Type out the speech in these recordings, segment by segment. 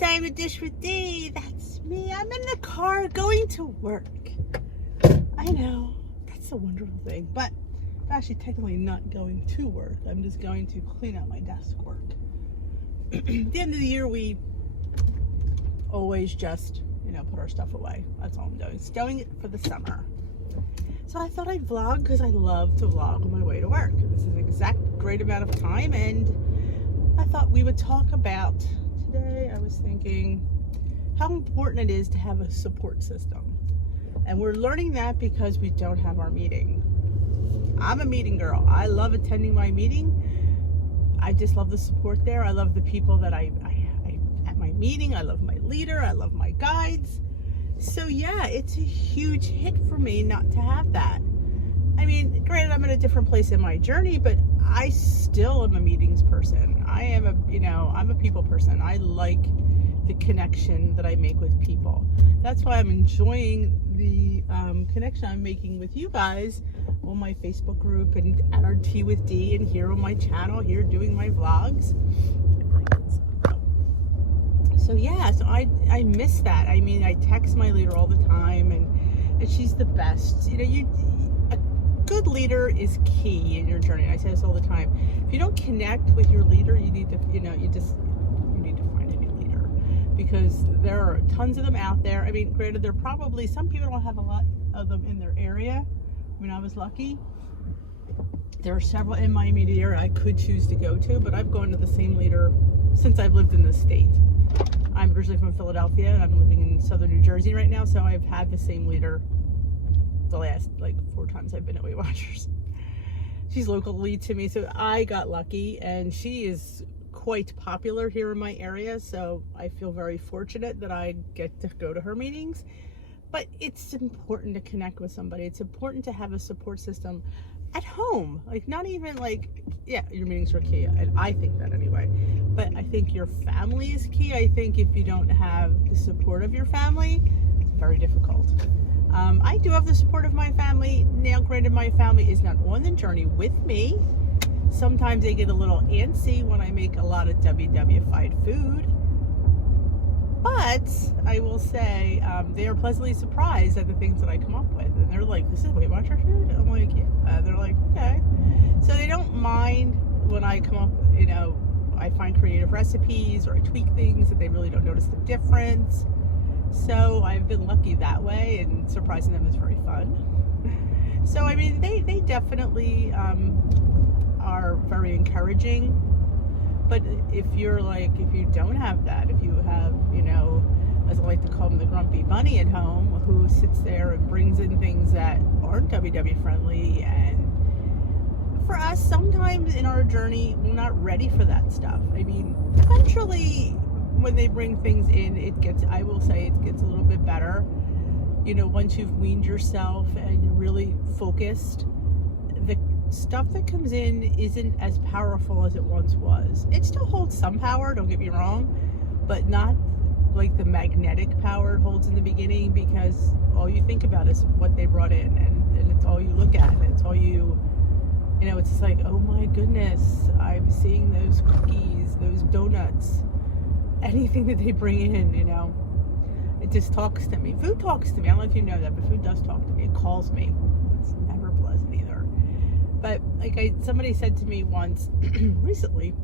time to dish with Dee. That's me. I'm in the car going to work. I know, that's a wonderful thing, but I'm actually technically not going to work. I'm just going to clean out my desk work. At the end of the year, we always just, put our stuff away. That's all I'm doing. Stowing it for the summer. So I thought I'd vlog because I love to vlog on my way to work. This is an exact great amount of time, and I thought we would talk about today. I was thinking how important it is to have a support system. And we're learning that because we don't have our meeting. I'm a meeting girl. I love attending my meeting. I just love the support there. I love the people that I at my meeting. I love my leader. I love my guides. So yeah, it's a huge hit for me not to have that. I mean, granted, I'm in a different place in my journey, but I still am a meetings person. I am I'm a people person. I like the connection that I make with people. That's why I'm enjoying the connection I'm making with you guys on my Facebook group and at our Tea with Dee, and here on my channel, here doing my vlogs. So yeah, so I miss that. I mean, I text my leader all the time, and she's the best. A good leader is key in your journey. I say this all the time. If you don't connect with your leader, you need to, you need to find a new leader, because there are tons of them out there. I mean, granted, there are probably some people don't have a lot of them in their area. I mean, I was lucky. There are several in my immediate area I could choose to go to, but I've gone to the same leader since I've lived in this state. I'm originally from Philadelphia, and I'm living in southern New Jersey right now, so I've had the same leader the last 4 times I've been at Weight Watchers. She's locally to me, so I got lucky, and she is quite popular here in my area, so I feel very fortunate that I get to go to her meetings. But it's important to connect with somebody. It's important to have a support system at home. Not even yeah, your meetings are key, and I think that anyway. But I think your family is key. I think if you don't have the support of your family, it's very difficult. I do have the support of my family. Now, granted, my family is not on the journey with me. Sometimes they get a little antsy when I make a lot of WW-fied food. But I will say they are pleasantly surprised at the things that I come up with. And they're like, this is Weight Watcher food? I'm like, yeah. They're like, okay. So they don't mind when I come up, I find creative recipes or I tweak things that they really don't notice the difference. So I've been lucky that way, and surprising them is very fun. So, I mean, they definitely are very encouraging. But if you don't have that, if you have, as I like to call them, the grumpy bunny at home, who sits there and brings in things that aren't WW friendly, and for us, sometimes in our journey, we're not ready for that stuff. I mean, eventually, when they bring things in, I will say it gets a little bit better. Once you've weaned yourself and you're really focused, the stuff that comes in isn't as powerful as it once was. It still holds some power, don't get me wrong, but not like the magnetic power it holds in the beginning, because all you think about is what they brought in, and it's all you look at, and it's all it's just like, oh my goodness, I'm seeing those cookies, those donuts, anything that they bring in, it just talks to me. Food talks to me. I don't know if you know that, but food does talk to me. It calls me. It's never pleasant either. But somebody said to me once recently,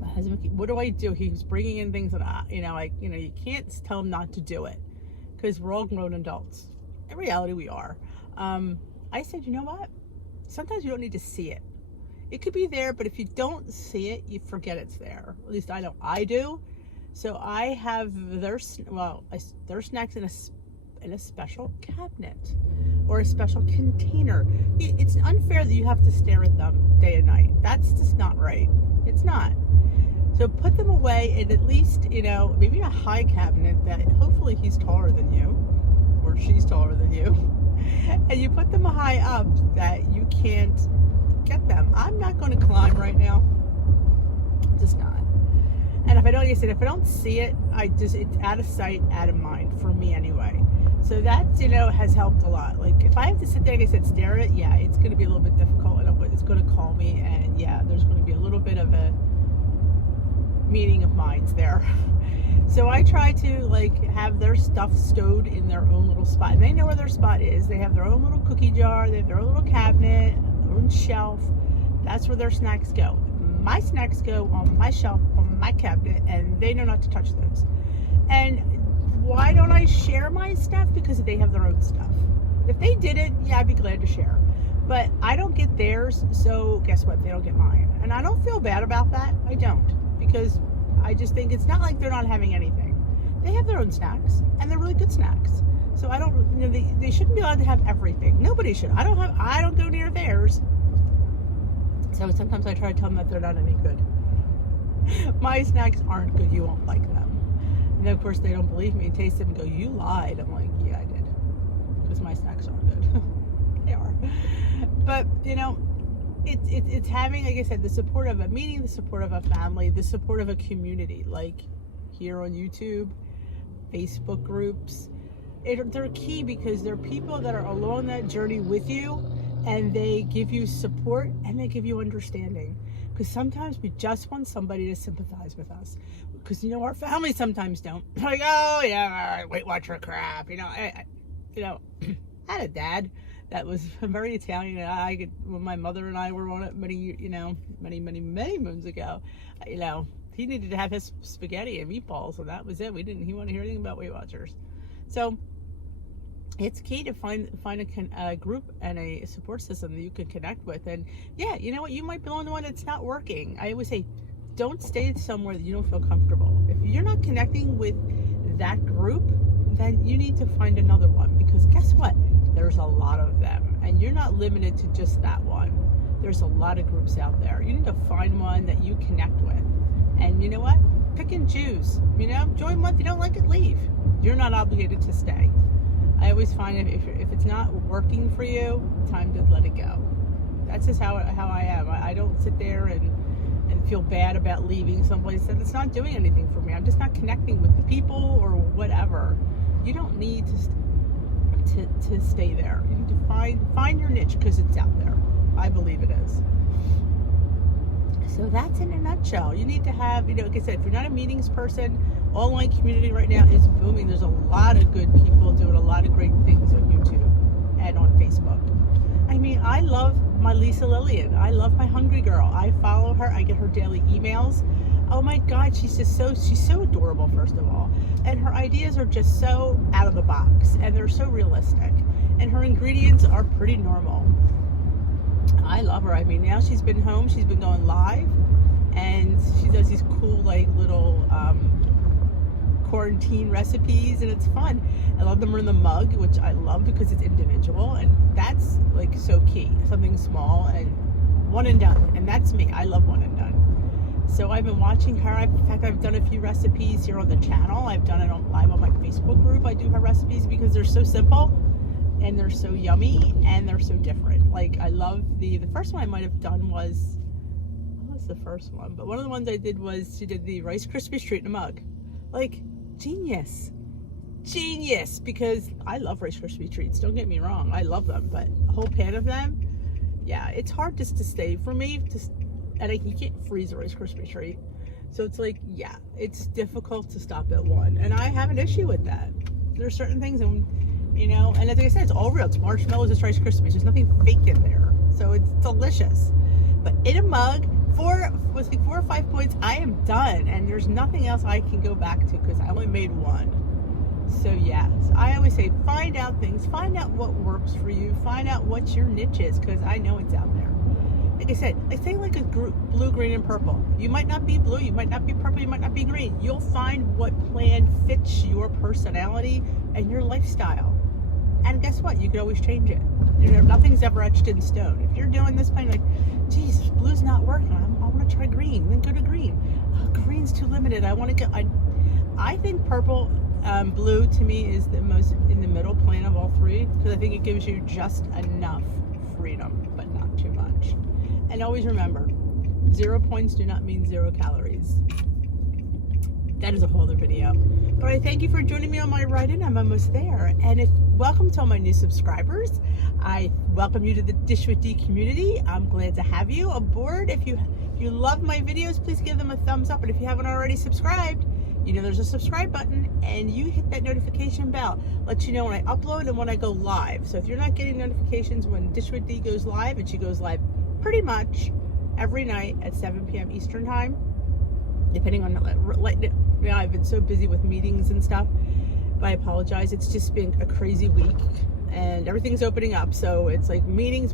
my husband, what do I do? He was bringing in things that you can't tell him not to do it, because we're all grown adults. In reality, we are. I said, you know what? Sometimes you don't need to see it. It could be there, but if you don't see it, you forget it's there. At least I know I do. So I have their snacks in a special cabinet or a special container. It's unfair that you have to stare at them day and night. That's just not right. It's not. So put them away in at least, maybe a high cabinet that hopefully he's taller than you, or she's taller than you. And you put them high up that you can't get them. I'm not going to climb right now. Just not. And if I don't see it, it's out of sight, out of mind for me anyway. So that, has helped a lot. If I have to sit there, like I said, stare at it, yeah, it's going to be a little bit difficult, and it's going to call me, and yeah, there's going to be a little bit of a meeting of minds there. So I try to like have their stuff stowed in their own little spot. And they know where their spot is. They have their own little cookie jar, they have their own little cabinet, their own shelf. That's where their snacks go. My snacks go on my shelf, on my cabinet, and they know not to touch those. And why don't I share my stuff? Because they have their own stuff. If they did it, yeah, I'd be glad to share. But I don't get theirs, so guess what? They don't get mine. And I don't feel bad about that. I don't. Because I just think it's not like they're not having anything. They have their own snacks, and they're really good snacks. So I don't, you know, they shouldn't be allowed to have everything. Nobody should. I don't go near theirs. So sometimes I try to tell them that they're not any good. My snacks aren't good. You won't like them. And then, of course, they don't believe me. Taste them and go, you lied. I'm like, yeah, I did. Because my snacks aren't good. They are. But, you know, it's having, like I said, the support of a meeting, the support of a family, the support of a community, like here on YouTube, Facebook groups. They're key because they're people that are along that journey with you, and they give you support and they give you understanding. Because sometimes we just want somebody to sympathize with us. Because, you know, our family sometimes don't. Like, oh, yeah, Weight Watcher crap. You know, I had a dad that was very Italian. And when my mother and I were on it many moons ago, you know, he needed to have his spaghetti and meatballs, and that was it. He wanted to hear anything about Weight Watchers. So it's key to find a group and a support system that you can connect with. And yeah, you know what? You might be the only one that's not working. I always say, don't stay somewhere that you don't feel comfortable. If you're not connecting with that group, then you need to find another one, because guess what? There's a lot of them, and you're not limited to just that one. There's a lot of groups out there. You need to find one that you connect with. And you know what? Pick and choose. You know, join one. If you don't like it, leave. You're not obligated to stay. I always find if it's not working for you, time to let it go. That's just how I am. I don't sit there and feel bad about leaving someplace that it's not doing anything for me. I'm just not connecting with the people or whatever. You don't need to stay there. You need to find your niche, because it's out there. I believe it is. So that's in a nutshell. You need to have, you know, like I said, if you're not a meetings person, online community right now is booming. There's a lot of good people doing a lot of great things on YouTube and on Facebook. I mean, I love my Lisa Lillian. I love my Hungry Girl. I follow her. I get her daily emails. Oh my God, she's so adorable, first of all. And her ideas are just so out of the box, and they're so realistic. And her ingredients are pretty normal. I love her. I mean, now she's been home. She's been going live, and she does these cool, like, little quarantine recipes, and it's fun. I love them in the mug, which I love because it's individual, and that's like so key. Something small and one and done, and that's me. I love one and done. So I've been watching her. In fact, I've done a few recipes here on the channel. I've done it live on my Facebook group. I do her recipes because they're so simple, and they're so yummy, and they're so different. Like, I love the first one I might have done was, what was the first one? But one of the ones I did was, she did the Rice Krispies treat in a mug. Like, genius, because I love Rice Krispie treats. Don't get me wrong, I love them, but a whole pan of them, yeah, it's hard just to stay for me. And you can't freeze a Rice Krispie treat, so it's like, yeah, it's difficult to stop at one, and I have an issue with that. There's certain things, and you know, and like I said, it's all real. It's marshmallows, it's Rice Krispies. There's nothing fake in there, so it's delicious. But in a mug, 4 or 5 points, I am done, and there's nothing else I can go back to because I only made one. So yeah, so I always say, find out things, find out what works for you, find out what your niche is, because I know it's out there. Like I said, I think like a blue, green, and purple. You might not be blue, you might not be purple, you might not be green. You'll find what plan fits your personality and your lifestyle. And guess what? You can always change it. You know, nothing's ever etched in stone. If you're doing this plan, like, geez, blue's not working, I want to try green, then go to green. Oh, green's too limited. I want to go. I think purple, blue to me is the most in the middle plan of all three, because I think it gives you just enough freedom, but not too much. And always remember, 0 points do not mean 0 calories. That is a whole other video. But I thank you for joining me on my ride-in. I'm almost there. And welcome to all my new subscribers. I welcome you to the Dish with D community. I'm glad to have you aboard. If you love my videos, please give them a thumbs up. And if you haven't already subscribed, you know there's a subscribe button, and you hit that notification bell. Lets you know when I upload and when I go live. So if you're not getting notifications when Dish with Dee goes live, and she goes live pretty much every night at 7 p.m. Eastern time, depending on, you know, I've been so busy with meetings and stuff, but I apologize. It's just been a crazy week, and everything's opening up, so it's like meetings,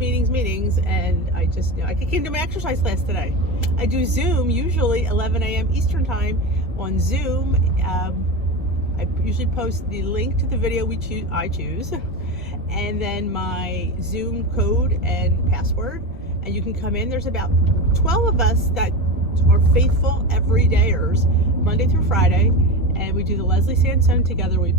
and I just, you know, I came to my exercise class today. I do Zoom usually 11 a.m. Eastern time on Zoom. I usually post the link to the video I choose, and then my Zoom code and password, and you can come in. There's about 12 of us that are faithful everydayers, Monday through Friday, and we do the Leslie Sansone together. We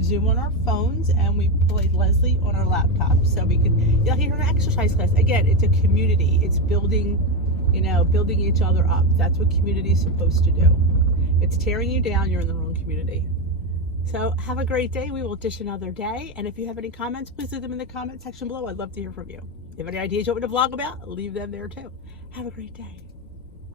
Zoom on our phones, and we play Leslie on our laptops, so we can, you'll hear an exercise class. Again, it's a community. It's building, you know, building each other up. That's what community is supposed to do. It's tearing you down, you're in the wrong community. So have a great day. We will dish another day. And if you have any comments, please leave them in the comment section below. I'd love to hear from you. If you have any ideas you want me to vlog about, leave them there too. Have a great day.